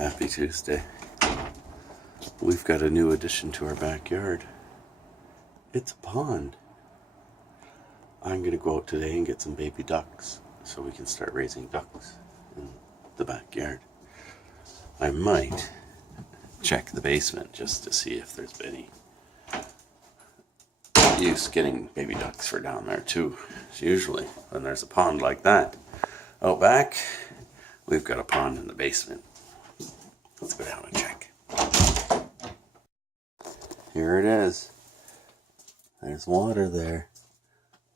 Happy Tuesday. We've got a new addition to our backyard. It's a pond. I'm going to go out today and get some baby ducks so we can start raising ducks in the backyard. I might check the basement just to see if there's any use getting baby ducks for down there too. It's usually when there's a pond like that out back, we've got a pond in the basement. Let's go down and check. Here it is. There's water there.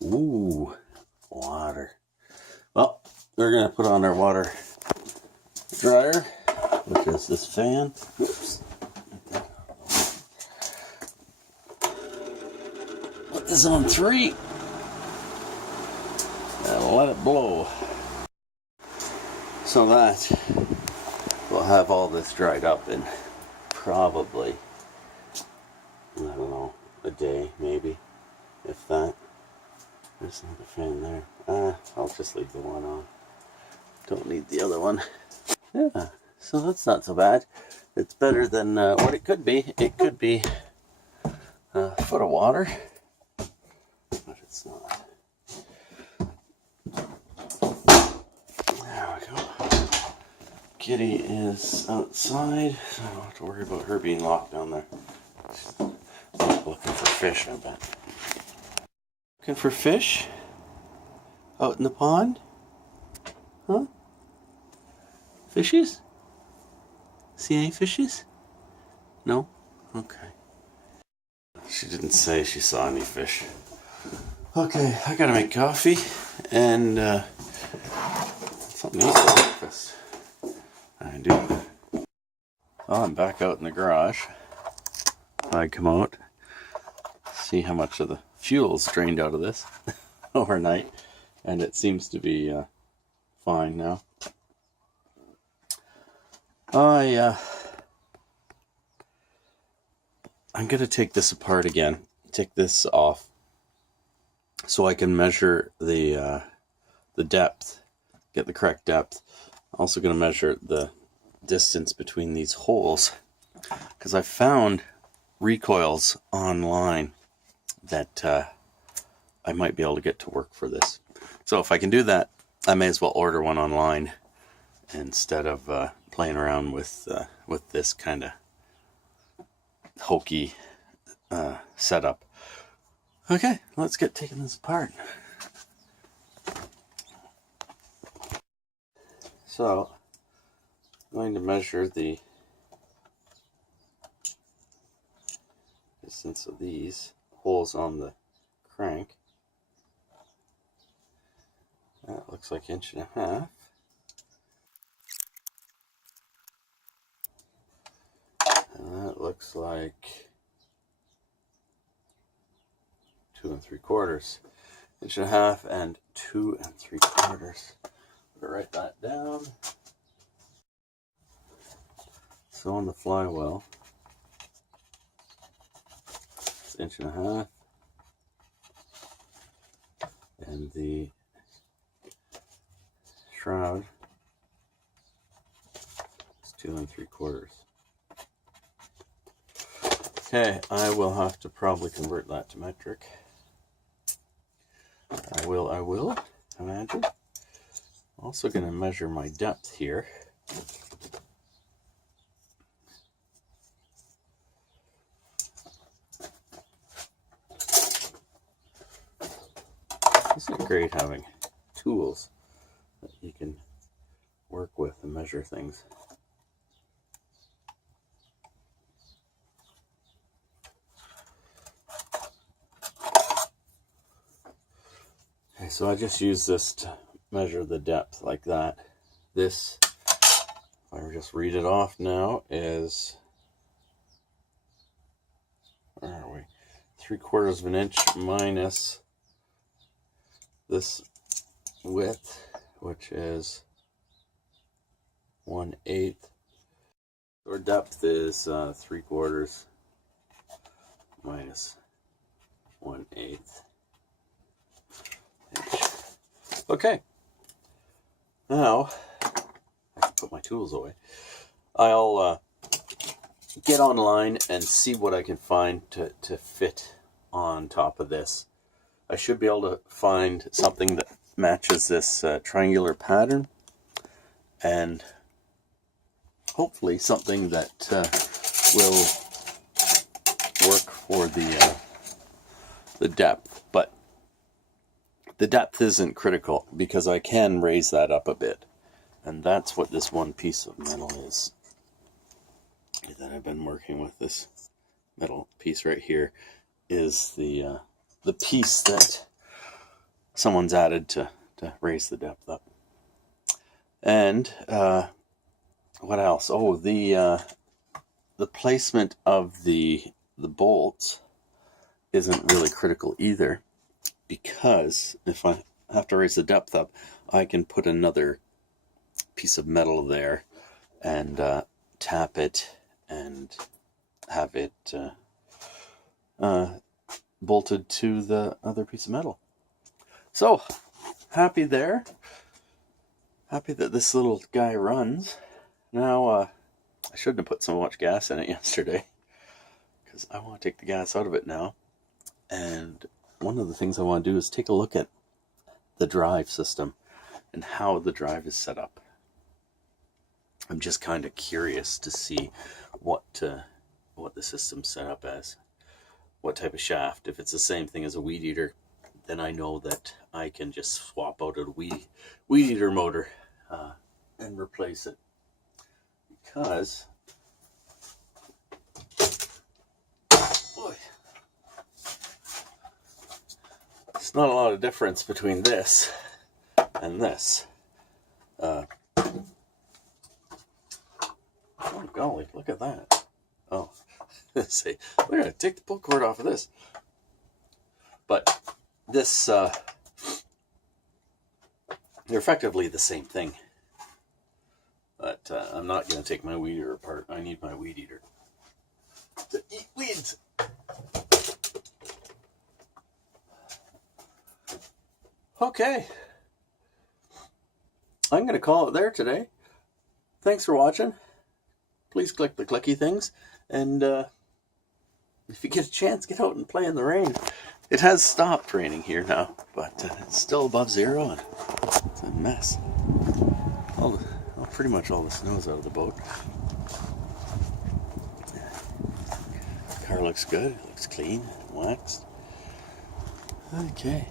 Ooh, water. Well, we're going to put on our water dryer, which is this fan. Oops. Put this on 3 and let it blow. So that we'll have all this dried up in probably, I don't know, a day maybe, if that. There's another fan there. I'll just leave the one on. Don't need the other one. Yeah, so that's not so bad. It's better than what it could be. It could be a foot of water, but it's not. There we go. Kitty is outside, so I don't have to worry about her being locked down there. She's looking for fish, I bet. Looking for fish? Out in the pond? Huh? Fishies? See any fishies? No? Okay. She didn't say she saw any fish. Okay, I gotta make coffee and something to eat for breakfast. I do. Well, I'm back out in the garage. I come out, see how much of the fuel's drained out of this overnight, and it seems to be fine now. I'm gonna take this apart again, take this off, so I can measure the depth, get the correct depth. I'm also gonna measure the distance between these holes, because I found recoils online that I might be able to get to work for this. So if I can do that, I may as well order one online instead of playing around with this kind of hokey setup. Okay, let's get taking this apart. So I'm going to measure the distance of these holes on the crank. That looks like 1.5 inches. And that looks like 2 3/4. 1.5 inches and 2 3/4. I'll write that down. So on the flywheel, it's 1.5 inches. And the shroud is 2 3/4. Okay, I will have to probably convert that to metric. I will, imagine. Also going to measure my depth here. Isn't it great having tools that you can work with and measure things? Okay, so I just use this to measure the depth like that. This, if I just read it off now, is, where are we? 3/4 inch minus this width, which is 1/8. Our depth is 3/4 minus 1/8 inch. Okay, now I can put my tools away. I'll get online and see what I can find to fit on top of this. I should be able to find something that matches this triangular pattern, and hopefully something that will work for the depth. But the depth isn't critical because I can raise that up a bit, and that's what this one piece of metal is that I've been working with. This metal piece right here is the piece that someone's added to raise the depth up. And what else? Oh, the placement of the bolts isn't really critical either, because if I have to raise the depth up, I can put another piece of metal there and tap it and have it bolted to the other piece of metal. So happy there. Happy that this little guy runs. Now, I shouldn't have put so much gas in it yesterday, because I want to take the gas out of it now. And one of the things I want to do is take a look at the drive system and how the drive is set up. I'm just kind of curious to see what the system's set up as, what type of shaft. If it's the same thing as a weed eater, then I know that I can just swap out a weed eater motor and replace it. Because boy, it's not a lot of difference between this and this. Oh golly, look at that. Oh, let's see. We're going to take the pull cord off of this. But this, they're effectively the same thing. But I'm not going to take my weed eater apart. I need my weed eater to eat weeds. Okay. I'm going to call it there today. Thanks for watching. Please click the clicky things. And if you get a chance, get out and play in the rain. It has stopped raining here now, but it's still above zero, and it's a mess. Pretty much all the snow's out of the boat. Car looks good. It looks clean, waxed. Okay.